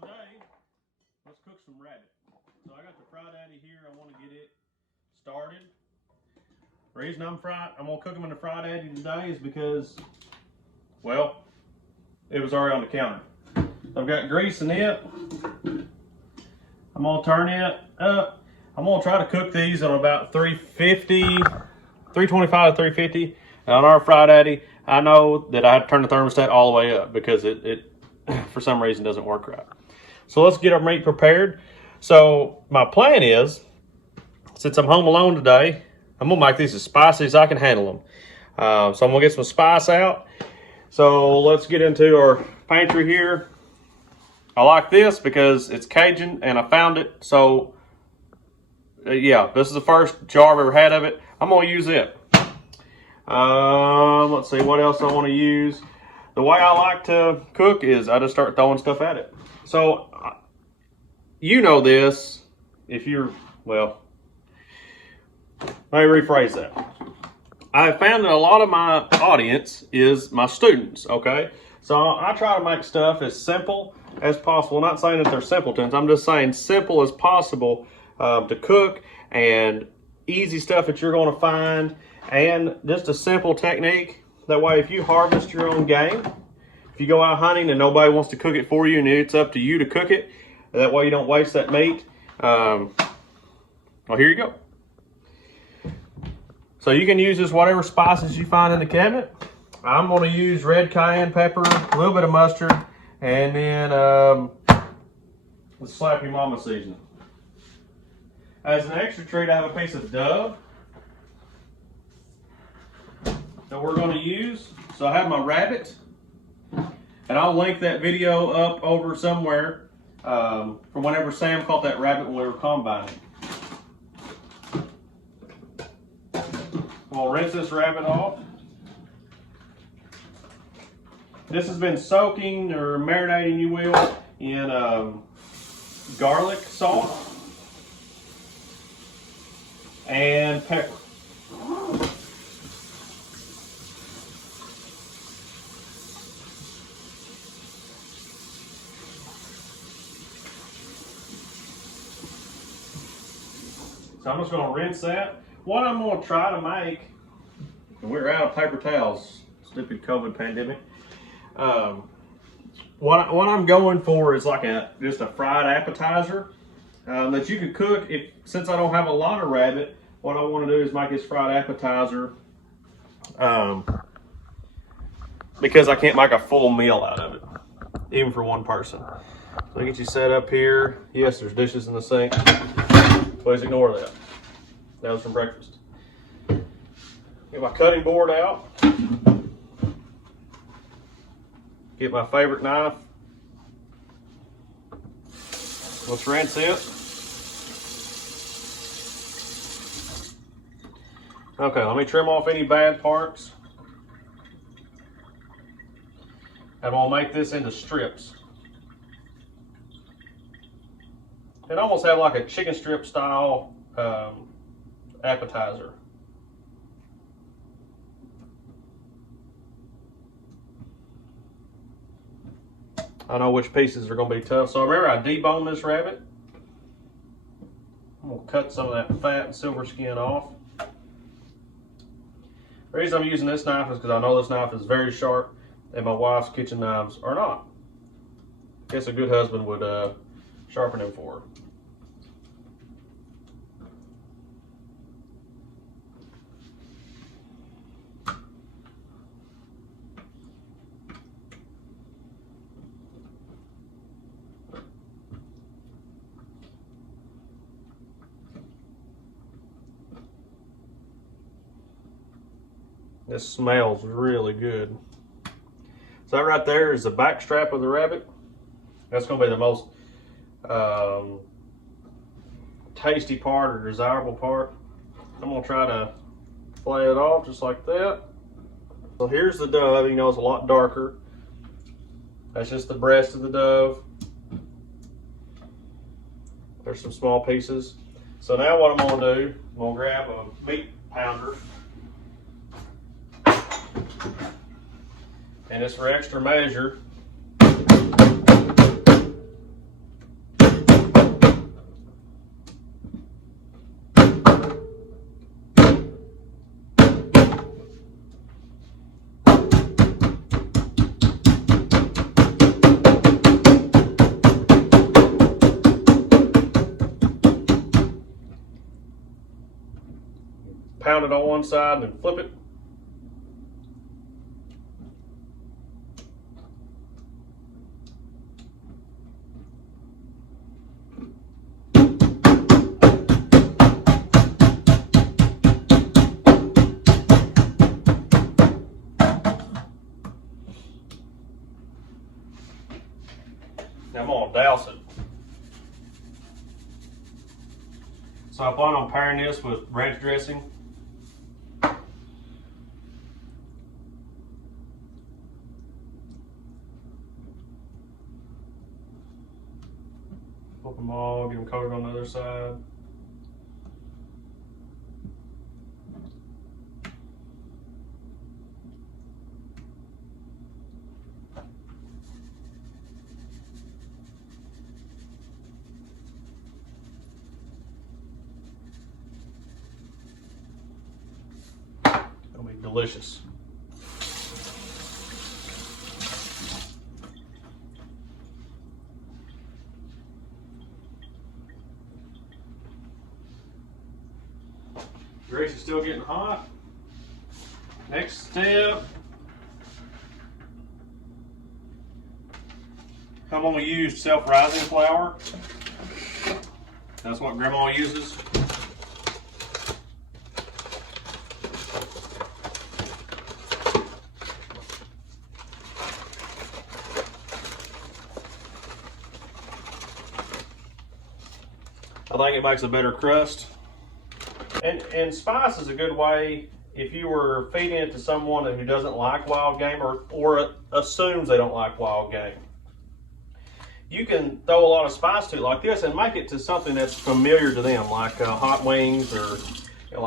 today, let's cook some rabbit. So I got the Fry Daddy here. I want to get it started. The reason I'm gonna cook them in the Fry Daddy today is because, well, it was already on the counter. I've got grease in it. I'm gonna turn it up. I'm gonna try to cook these on about 325 to 350. And on our Fry Daddy, I know that I have to turn the thermostat all the way up because it for some reason doesn't work right. So let's get our meat prepared. So my plan is, since I'm home alone today, I'm gonna make these as spicy as I can handle them. So I'm gonna get some spice out. So let's get into our pantry here. I like this because it's Cajun and I found it. So yeah, this is the first jar I've ever had of it. I'm gonna use it. Let's see what else I want to use. The way I like to cook is I just start throwing stuff at it. So you know this, if you're, well, let me rephrase that. I have found that a lot of my audience is my students, okay? So I try to make stuff as simple as possible. I'm not saying that they're simpletons. I'm just saying simple as possible to cook, and easy stuff that you're going to find, and just a simple technique. That way, if you harvest your own game, if you go out hunting and nobody wants to cook it for you and it's up to you to cook it, that way you don't waste that meat. Well, here you go. So you can use just whatever spices you find in the cabinet. I'm going to use red cayenne pepper, a little bit of mustard, and then the Slap Your Mama seasoning. As an extra treat, I have a piece of Dove that we're going to use. So I have my rabbit, and I'll link that video up over somewhere from whenever Sam caught that rabbit when we were combining. We'll rinse this rabbit off. This has been soaking or marinating, you will, in garlic salt and pepper. So I'm just going to rinse that. What I'm going to try to make, and we're out of paper towels, stupid COVID pandemic. What I'm going for is like just a fried appetizer that you could cook. Since I don't have a lot of rabbit, what I want to do is make this fried appetizer because I can't make a full meal out of it, even for one person. So I get you set up here. Yes, there's dishes in the sink. Please ignore that. That was from breakfast. Get my cutting board out. Get my favorite knife. Let's rinse it. Okay, let me trim off any bad parts. I'm gonna make this into strips. It almost have like a chicken strip style appetizer. I know which pieces are going to be tough. So remember, I deboned this rabbit. I'm going to cut some of that fat and silver skin off. The reason I'm using this knife is because I know this knife is very sharp and my wife's kitchen knives are not. I guess a good husband would sharpen them for her. This smells really good. So that right there is the back strap of the rabbit. That's going to be the most tasty part or desirable part. I'm going to try to flay it off just like that. So here's the dove. You know, it's a lot darker. That's just the breast of the dove. There's some small pieces. So now what I'm going to do, I'm going to grab a meat pounder. And it's for extra measure. pound it on one side and flip it. Now I'm gonna douse it. So I plan on pairing this with ranch dressing. Flip them all, get them coated on the other side. It'll be delicious. Grease is still getting hot. Next step, I'm going to use self-rising flour. That's what Grandma uses. I think it makes a better crust. And spice is a good way if you were feeding it to someone who doesn't like wild game or assumes they don't like wild game. You can throw a lot of spice to it like this and make it to something that's familiar to them, like hot wings, or you know,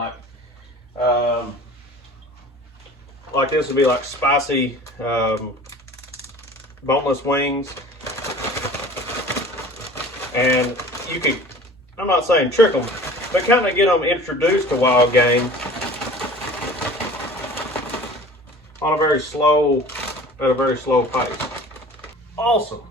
like this would be like spicy boneless wings. And you could, I'm not saying trick them, but kind of get them introduced to wild game on a very slow, at a very slow pace. Awesome.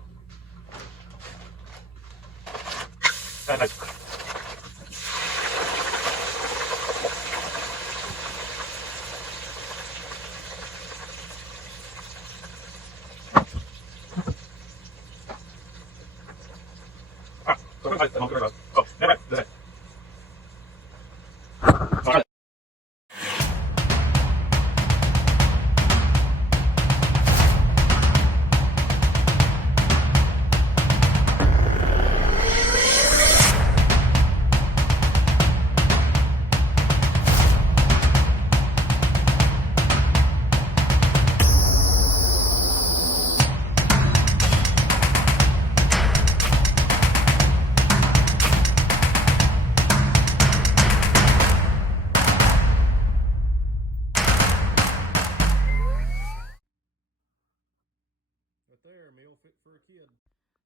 There, meal fit for a kid.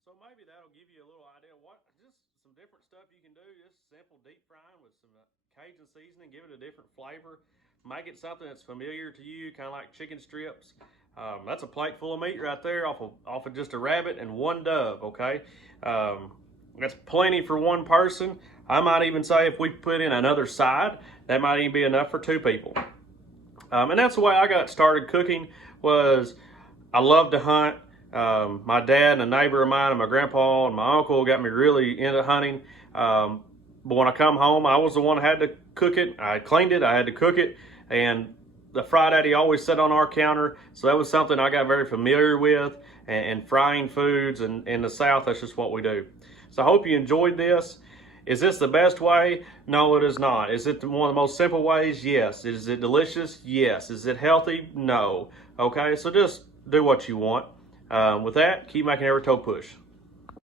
So maybe that'll give you a little idea of what, just some different stuff you can do. Just simple deep frying with some Cajun seasoning, give it a different flavor. Make it something that's familiar to you, kind of like chicken strips. That's a plate full of meat right there off of just a rabbit and one dove, okay? That's plenty for one person. I might even say if we put in another side, that might even be enough for two people. And that's the way I got started cooking. Was I love to hunt. My dad and a neighbor of mine and my grandpa and my uncle got me really into hunting. But when I come home, I was the one that had to cook it. I cleaned it, I had to cook it. And the fried daddy always sat on our counter. So that was something I got very familiar with. And frying foods, and in the South, that's just what we do. So I hope you enjoyed this. Is this the best way? No, it is not. Is it one of the most simple ways? Yes. Is it delicious? Yes. Is it healthy? No. Okay, so just do what you want. With that, keep making every toe push.